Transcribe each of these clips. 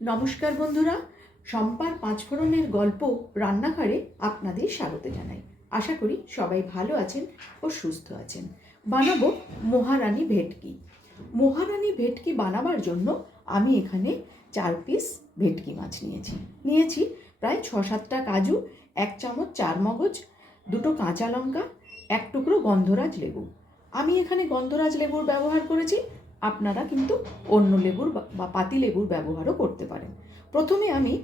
নমস্কার বন্ধুরা, শম্পার পাঁচফোড়নের গল্প রান্নাঘরে আপনাদের স্বাগত জানাই। আশা করি সবাই ভালো আছেন ও সুস্থ আছেন। বানাবো মহারানী ভেটকি। মহারানী ভেটকি বানাবার জন্য আমি এখানে 4 পিস ভেটকি মাছ নিয়েছি প্রায় 6-7টা কাজু, 1 চামচ চারমগজ, 2টো কাঁচা লঙ্কা, 1 টুকরো গন্ধরাজ লেবু। আমি এখানে গন্ধরাজ লেবুর ব্যবহার করেছি, আপনারা কিন্তু অন্য লেবুর বা পাতি লেবুর ব্যবহারও করতে পারেন। প্রথমে আমি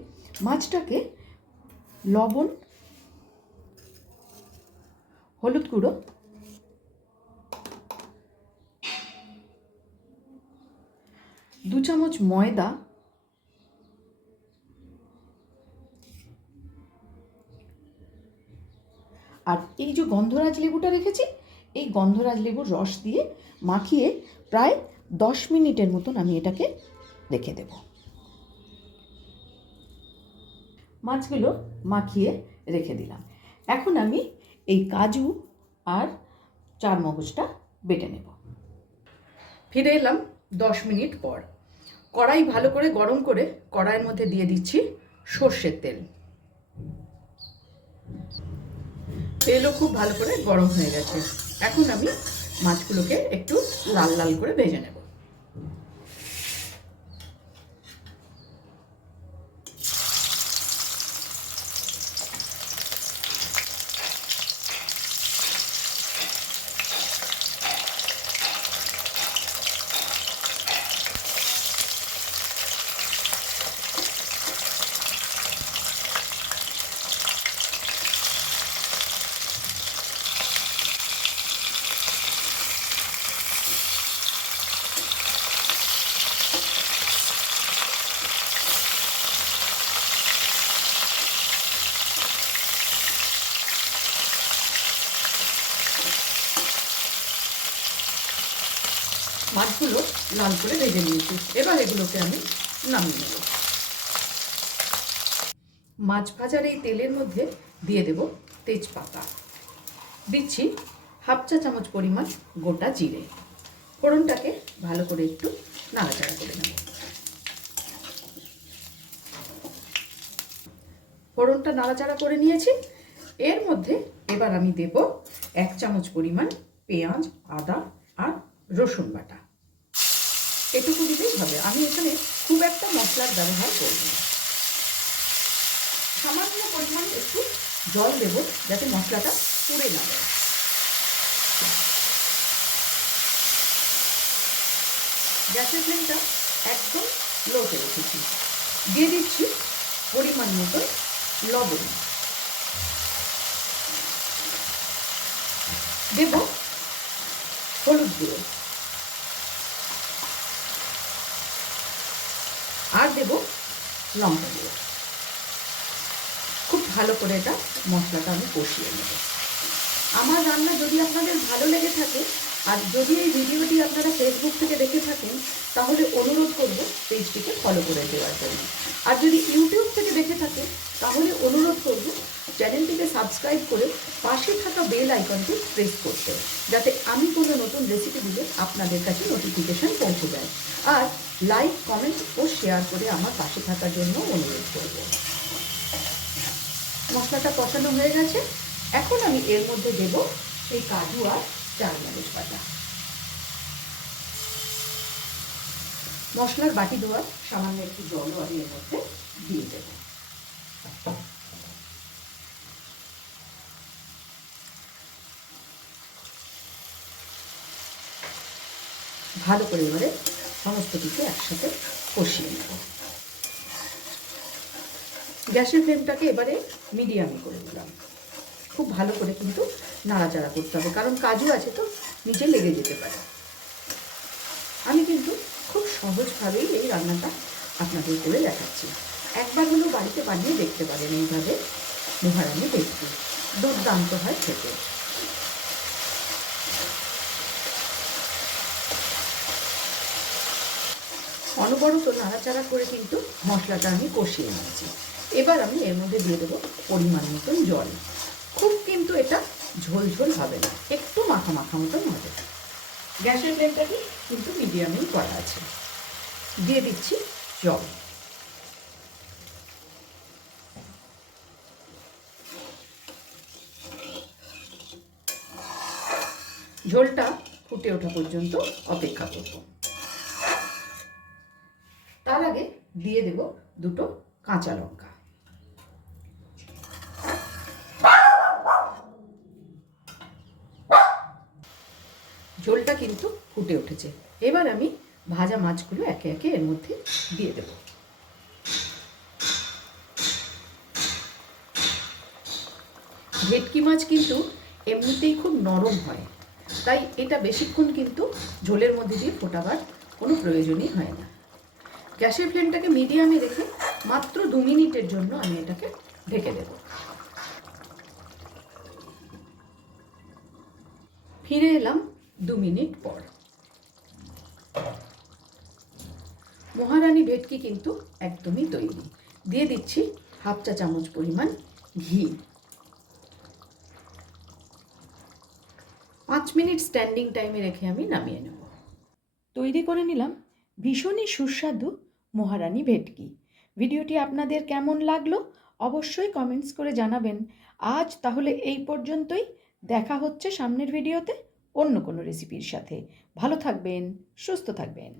মাছটাকে লবণ, হলুদ গুঁড়ো, দু চামচ ময়দা, আর এই যে গন্ধরাজ লেবুটা রেখেছি, এই গন্ধরাজ লেবুর রস দিয়ে মাখিয়ে প্রায় 10 মিনিটের মতন আমি এটাকে রেখে দেব। মাছগুলো মাখিয়ে রেখে দিলাম। এখন আমি এই কাজু আর চারমগজটা বেটে নেব। ফিরে এলাম 10 মিনিট পর। কড়াই ভালো করে গরম করে কড়াইয়ের মধ্যে দিয়ে দিচ্ছি সর্ষের তেল। তেলও খুব ভালো করে গরম হয়ে গেছে। এখন আমি মাছগুলোকে একটু লাল লাল করে ভেজে নেব। মাছগুলো লাল করে ভেজে নিয়েছি, এবার এগুলোকে আমি নামিয়ে নেব। মাছ ভাজার এই তেলের মধ্যে দিয়ে দেব তেজপাতা, দিচ্ছি 1/2 চা চামচ পরিমাণ গোটা জিরে। ফোড়নটাকে ভালো করে একটু নাড়াচাড়া করে নেব। ফোড়নটা নাড়াচাড়া করে নিয়েছি, এর মধ্যে এবার আমি দেব 1 চামচ পরিমাণ পেঁয়াজ, আদা আর রসুন বাটা। এটুকু দিতেই হবে, আমি এখানে খুব একটা মশলার ব্যবহার করব না। সামান্য পরিমাণ একটু জল দেব যাতে মশলাটা পুড়ে না যায়। গ্যাসের ফ্লেমটা একদম লোতে রেখেছি। দিয়ে দিচ্ছি পরিমাণ মতো লবণ, দেব হলুদ গুঁড়ো, আর দেব লঙ্কা গুঁড়ো। খুব ভালো করে এটা মশলাটা আমি কষিয়ে নেব। আমার রান্না যদি আপনাদের ভালো লেগে থাকে, আর যদি এই ভিডিওটি আপনারা ফেসবুক থেকে দেখে থাকেন, তাহলে অনুরোধ করব পেজটিকে ফলো করে দেওয়ার জন্য। আর যদি ইউটিউব থেকে দেখে থাকেন, তাহলে অনুরোধ করব চ্যানেলটিকে সাবস্ক্রাইব করে পাশে থাকা বেল আইকনটি প্রেস করতে, যাতে আমি কোনো নতুন রেসিপি দিলে আপনাদের কাছে নোটিফিকেশন পৌঁছে যায়। আর লাইক, কমেন্ট ও শেয়ার করে আমার পাশে থাকার জন্য অনুরোধ করব। মশলাটা কষানো হয়ে গেছে, এখন আমি এর মধ্যে দেব এই কাজু আর চারমগজ বাটা। মশলার বাটি ধোয়া সামান্য একটু জলও আমি এর মধ্যে দিয়ে দেব। ভালো করে এবারে সমস্ত কিছু একসাথে কষিয়ে নেব। গ্যাসের ফ্লেমটাকে এবারে মিডিয়ামে করে দিলাম। খুব ভালো করে কিন্তু নাড়াচাড়া করতে হবে, কারণ কাজু আছে তো নিচে লেগে যেতে পারে। আমি কিন্তু খুব সহজভাবেই এই রান্নাটা আপনাদের করে দেখাচ্ছি। একবার হলেও বাড়িতে বানিয়ে দেখতে পারেন এইভাবে মহারানী ভেটকি, দুর্দান্ত হয় খেতে। অনবরত নাড়াচাড়া করে কিন্তু মশলাটা আমি কষিয়ে নিয়েছি। এবার আমি এর মধ্যে দিয়ে দেবো পরিমাণ মতন জল। খুব কিন্তু এটা ঝোল ঝোল হবে না, একটু মাখা মাখা মতন হবে। গ্যাসের ফ্লেমটাকে কিন্তু মিডিয়ামেই করা আছে। দিয়ে দিচ্ছি জল। ঝোলটা ফুটে ওঠা পর্যন্ত অপেক্ষা করব। তার আগে দিয়ে দেব দুটো কাঁচা লঙ্কা। ঝোলটা কিন্তু ফুটে উঠেছে। এবার আমি ভাজা মাছগুলো একে একে এর মধ্যে দিয়ে দেব। ভেটকি মাছ কিন্তু এমনিতেই খুব নরম হয়, তাই এটা বেশিক্ষণ কিন্তু ঝোলের মধ্যে দিয়ে ফোটাবার কোনো প্রয়োজনই হয় না। গ্যাসের ফ্লেমটাকে মিডিয়ামে রেখে মাত্র 2 মিনিটের জন্য আমি এটাকে ঢেকে দেব। ফিরে এলাম 2 মিনিট পর। মহারানী ভেটকি কিন্তু একদমই তৈরি। দিয়ে দিচ্ছি 1/2 চা চামচ পরিমাণ ঘি। 5 মিনিট স্ট্যান্ডিং টাইমে রেখে আমি নামিয়ে নেব। তৈরি করে নিলাম ভীষণই সুস্বাদু মহারানী ভেটকি। ভিডিওটি আপনাদের কেমন লাগলো অবশ্যই কমেন্টস করে জানাবেন। আজ তাহলে এই পর্যন্তই। দেখা হচ্ছে সামনের ভিডিওতে অন্য কোনো রেসিপির সাথে। ভালো থাকবেন, সুস্থ থাকবেন।